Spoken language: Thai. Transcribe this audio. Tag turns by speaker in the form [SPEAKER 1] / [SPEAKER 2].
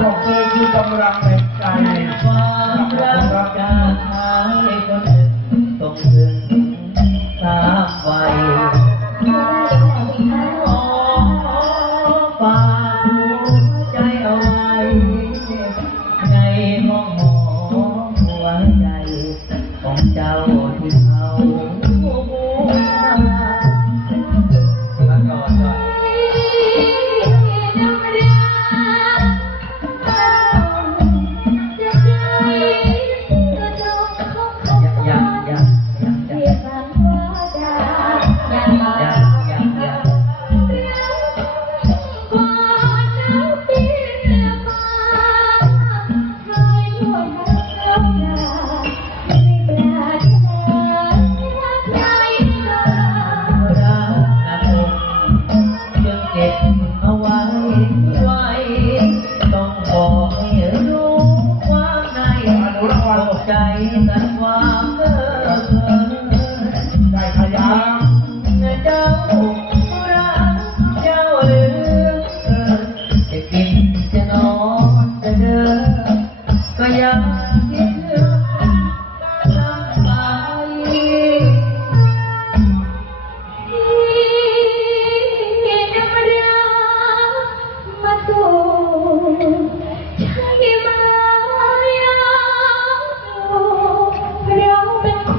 [SPEAKER 1] พวก
[SPEAKER 2] เธอคือกำลังแห่ใจ
[SPEAKER 1] ความรักการหายกำเนิดตกถึงตาไฟ
[SPEAKER 3] ขอ
[SPEAKER 1] ฝากหัใจอาไนหัวใจของเจ้า ใจแต่ควา
[SPEAKER 3] Thank you.